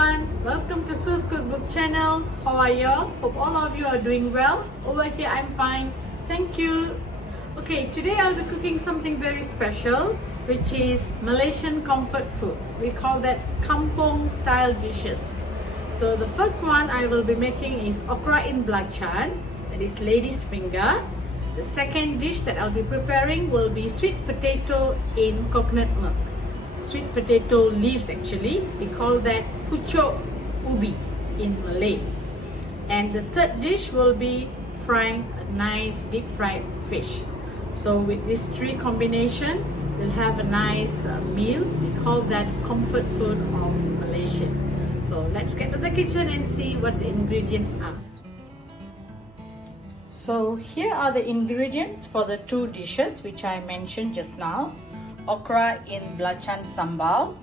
everyone, welcome to Sue's Cookbook channel. How are y'all? Hope all of you are doing well. Over here I'm fine, thank you. Okay, today I'll be cooking something very special, which is Malaysian comfort food. We call that kampong style dishes. So the first one I will be making is okra in belachan, that is lady's finger. The second dish that I'll be preparing will be sweet potato in coconut milk. Sweet potato leaves actually, we call that pucuk ubi in Malay. And the third dish will be frying a nice deep fried fish. So with these three combination, we'll have a nice meal. We call that comfort food of Malaysia. So let's get to the kitchen and see what the ingredients are. So here are the ingredients for the two dishes which I mentioned just now. Okra in belachan sambal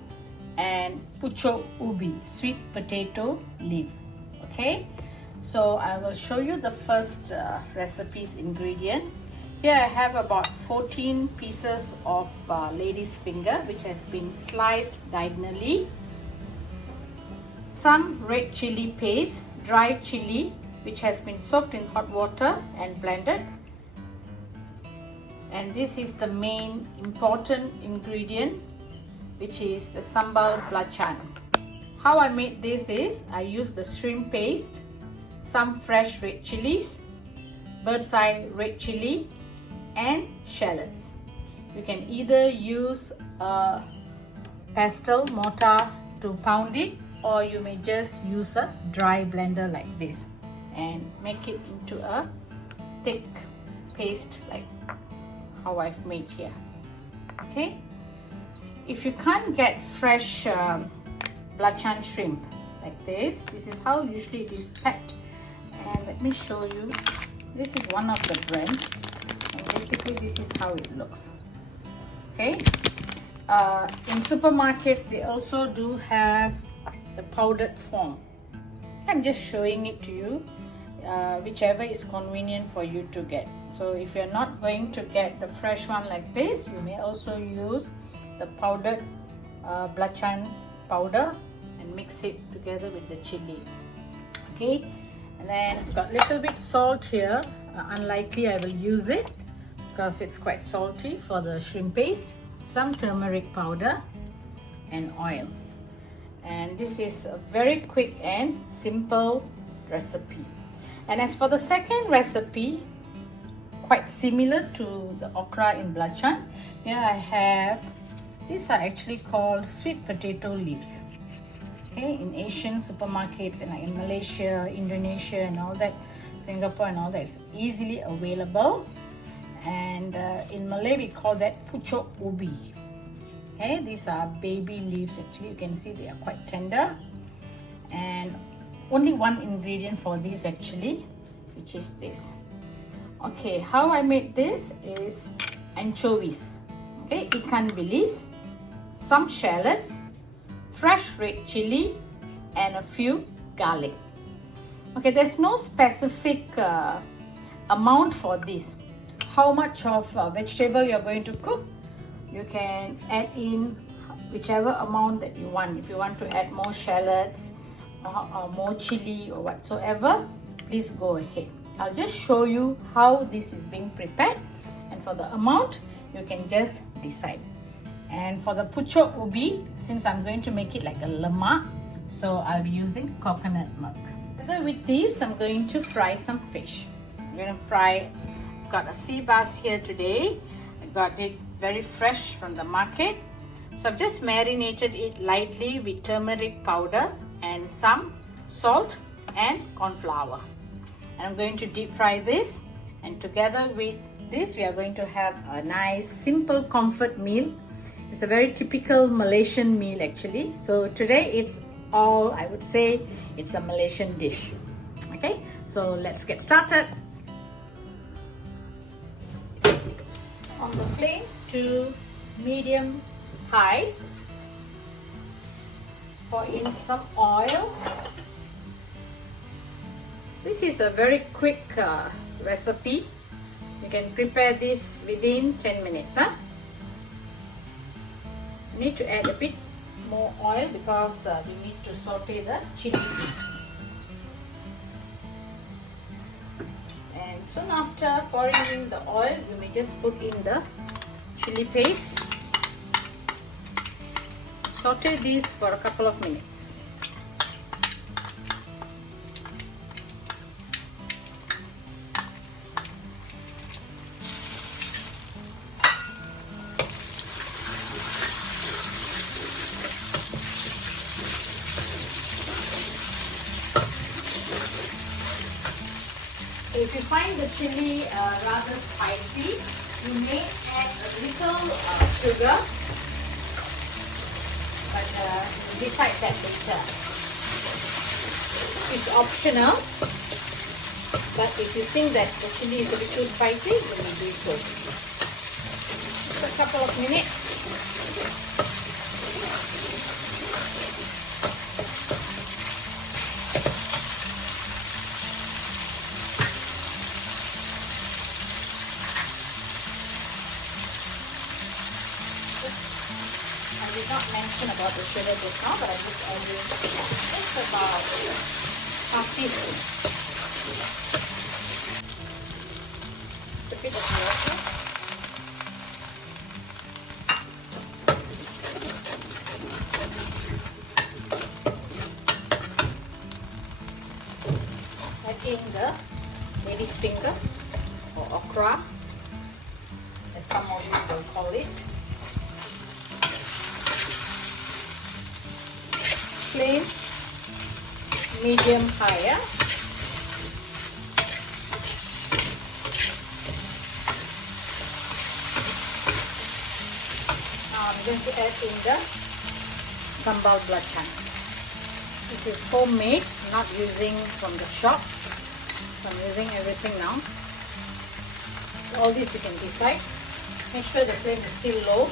and pucuk ubi, sweet potato leaf. Okay, so I will show you the first recipe's ingredient. Here I have about 14 pieces of lady's finger which has been sliced diagonally. Some red chilli paste, dry chilli which has been soaked in hot water and blended. And this is the main important ingredient, which is the Sambal Belachan. How I made this is, I used the shrimp paste, some fresh red chilies, bird's eye red chili, and shallots. You can either use a pestle mortar to pound it, or you may just use a dry blender like this and make it into a thick paste like how I've made here. Okay, if you can't get fresh belachan shrimp like this is how usually it is packed. And let me show you, this is one of the brands, and basically this is how it looks. Okay, in supermarkets they also do have the powdered form. I'm just showing it to you, whichever is convenient for you to get. So if you're not going to get the fresh one like this, you may also use the powdered belachan powder and mix it together with the chili. Okay, and then I've got a little bit salt here. Unlikely I will use it because it's quite salty for the shrimp paste. Some turmeric powder and oil. And this is a very quick and simple recipe. And as for the second recipe, quite similar to the okra in belachan, here I have, these are actually called sweet potato leaves. Okay, in Asian supermarkets and like in Malaysia, Indonesia and all that, Singapore and all that, it's easily available. And in Malay we call that pucuk ubi. Okay, these are baby leaves actually, you can see they are quite tender. And only one ingredient for these actually, which is this. Okay, how I made this is anchovies, okay, ikan bilis, some shallots, fresh red chili, and a few garlic. Okay, there's no specific amount for this. How much of vegetable you're going to cook, you can add in whichever amount that you want. If you want to add more shallots or more chili or whatsoever, please go ahead. I'll just show you how this is being prepared, and for the amount you can just decide. And for the pucuk ubi, since I'm going to make it like a lemak, so I'll be using coconut milk. Together with this, I'm going to fry some fish. I'm going to fry, I've got a sea bass here today. I got it very fresh from the market. So I've just marinated it lightly with turmeric powder and some salt and corn flour. And I'm going to deep fry this, and together with this we are going to have a nice simple comfort meal. It's a very typical Malaysian meal actually. So today it's all, I would say, it's a Malaysian dish. Okay, so let's get started. On the flame to medium high, pour in some oil. This is a very quick recipe. You can prepare this within 10 minutes. You need to add a bit more oil because we need to saute the chili paste. And soon after pouring in the oil, you may just put in the chili paste. Saute these for a couple of minutes. If you find the chili rather spicy, you may add a little sugar, but decide that later. It's optional, but if you think that the chili is a bit too spicy, you may do so. Just a couple of minutes. I did not mention about the sugar just now, but I just added just about half teaspoon. Just a bit of water. Add in the lady's finger or okra, as some of you will call it. Flame medium higher. Now I'm going to add in the Sambal Belachan. This is homemade, not using from the shop. So I'm using everything now. All this you can decide. Make sure the flame is still low.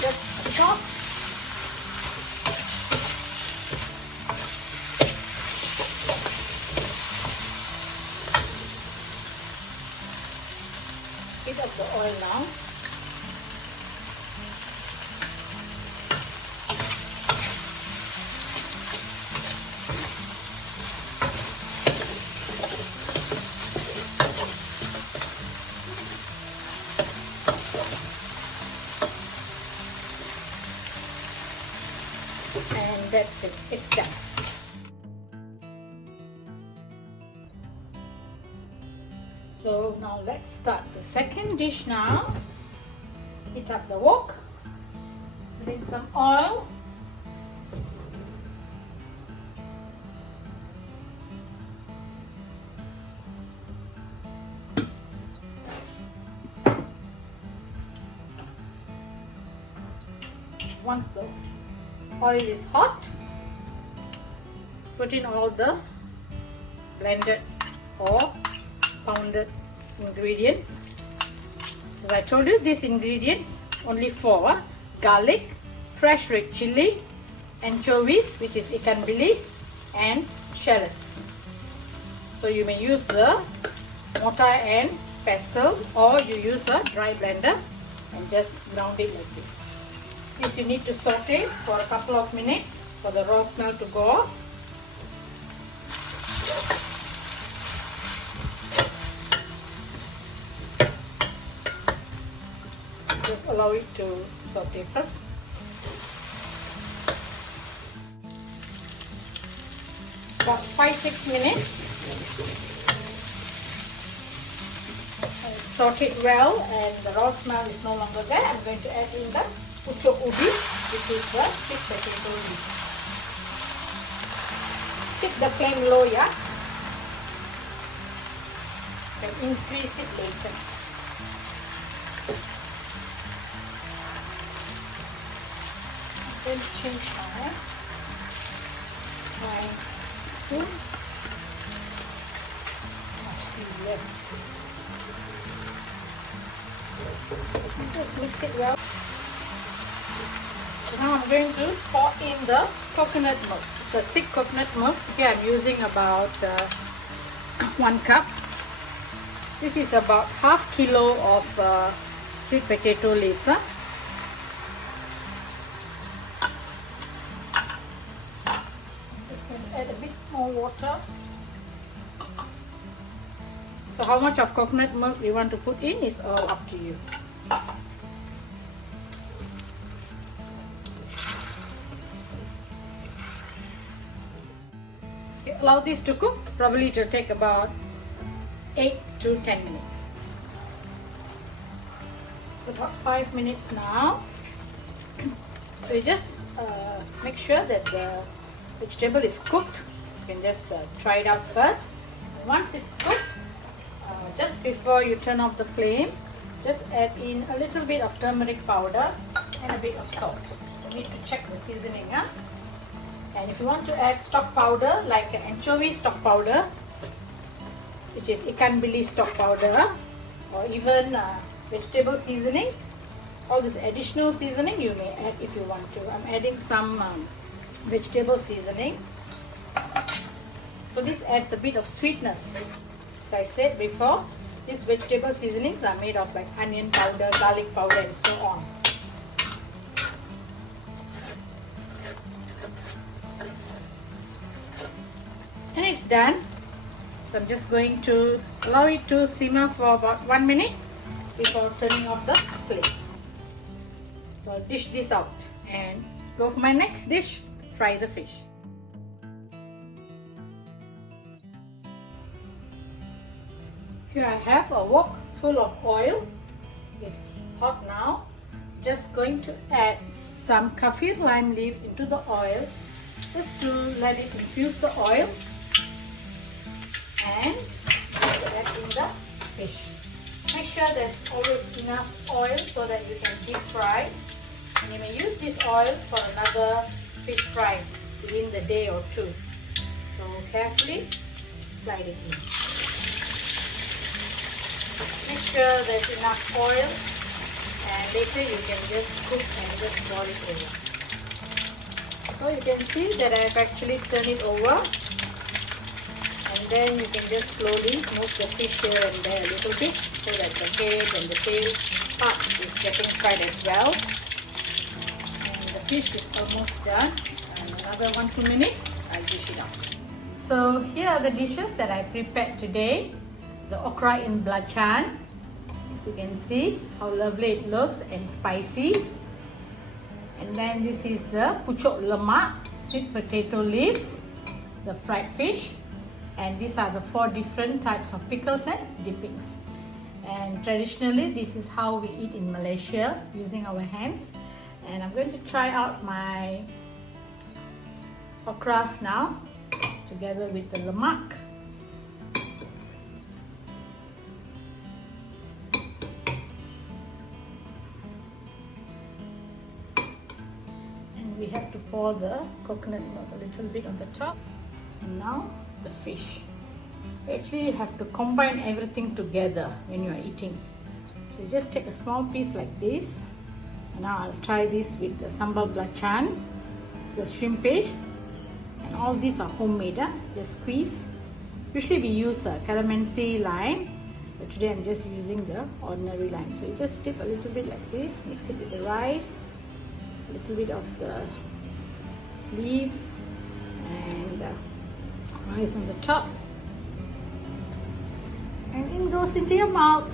Just chop. Bit of the oil now. And that's it, it's done. So now let's start the second dish now. Heat up the wok, put in some oil. Once the oil is hot, put in all the blended or pounded ingredients. As I told you, these ingredients only for garlic, fresh red chilli, anchovies, which is ikan bilis, and shallots. So you may use the mortar and pestle, or you use a dry blender and just ground it like this. This you need to saute for a couple of minutes for the raw smell to go off. Just allow it to saute first. About 5-6 minutes. Saute it well and the raw smell is no longer there. I'm going to add in the pucuk ubi, which is the sweet potato leaf. Keep the flame low, yeah? You can increase it later. I'm going to change my spoon. Much easier. Just mix it well. Now I'm going to pour in the coconut milk. It's a thick coconut milk. Okay, I'm using about 1 cup. This is about half kilo of sweet potato leaves. Just going to add a bit more water. So how much of coconut milk you want to put in is all up to you. Okay, allow this to cook. Probably it will take about 8 to 10 minutes. It's about 5 minutes now. So you just make sure that the vegetable is cooked. You can just try it out first. And once it's cooked, just before you turn off the flame, just add in a little bit of turmeric powder and a bit of salt. You need to check the seasoning. And if you want to add stock powder like anchovy stock powder, which is ikan bili stock powder, or even vegetable seasoning, all this additional seasoning you may add if you want to. I'm adding some vegetable seasoning. So this adds a bit of sweetness. As I said before, these vegetable seasonings are made of like onion powder, garlic powder and so on. And it's done. So I'm just going to allow it to simmer for about 1 minute before turning off the flame. So I'll dish this out and go for my next dish, fry the fish. Here I have a wok full of oil. It's hot now. Just going to add some kaffir lime leaves into the oil just to let it infuse the oil, and add in the fish. Make sure there's always enough oil so that you can deep fry, and you may use this oil for another fish fry within the day or two. So carefully slide it in. Make sure there's enough oil, and later you can just cook and just pour it over. So you can see that I've actually turned it over, and then you can just slowly move the fish here and there a little bit so that the head and the tail part is getting fried as well. And the fish is almost done. And another 1-2 minutes, I'll dish it out. So here are the dishes that I prepared today. The okra in belachan. As you can see how lovely it looks and spicy. And then this is the pucuk lemak, sweet potato leaves, the fried fish. And these are the 4 different types of pickles and dippings. And traditionally this is how we eat in Malaysia, using our hands. And I'm going to try out my okra now together with the lemak. We have to pour the coconut milk a little bit on the top. And now the fish. You actually have to combine everything together when you are eating. So you just take a small piece like this. And now I'll try this with the Sambal Belachan. It's a shrimp paste. And all these are homemade. Just squeeze. Usually we use a calamansi lime, but today I'm just using the ordinary lime. So you just dip a little bit like this, mix it with the rice, a little bit of the leaves, and rice on the top, and in goes into your mouth.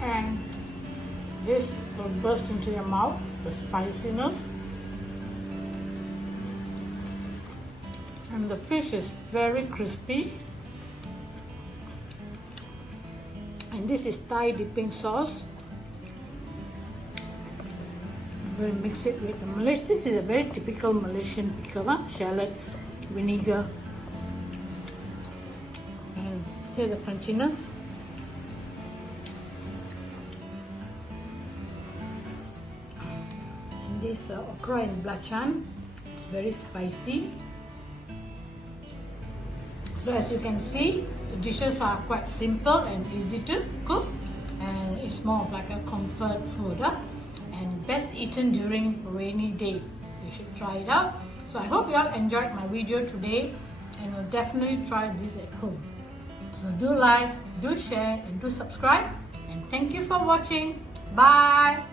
And this will burst into your mouth, the spiciness. And the fish is very crispy. And this is Thai dipping sauce. I'm going to mix it with the Malaysian. This is a very typical Malaysian pickle, shallots, vinegar. And here's the crunchiness. And this okra in belachan, it's very spicy. So as you can see, the dishes are quite simple and easy to cook, and it's more of like a comfort food, and best eaten during a rainy day. You should try it out. So I hope you all enjoyed my video today and will definitely try this at home. So do like, do share and do subscribe, and thank you for watching. Bye.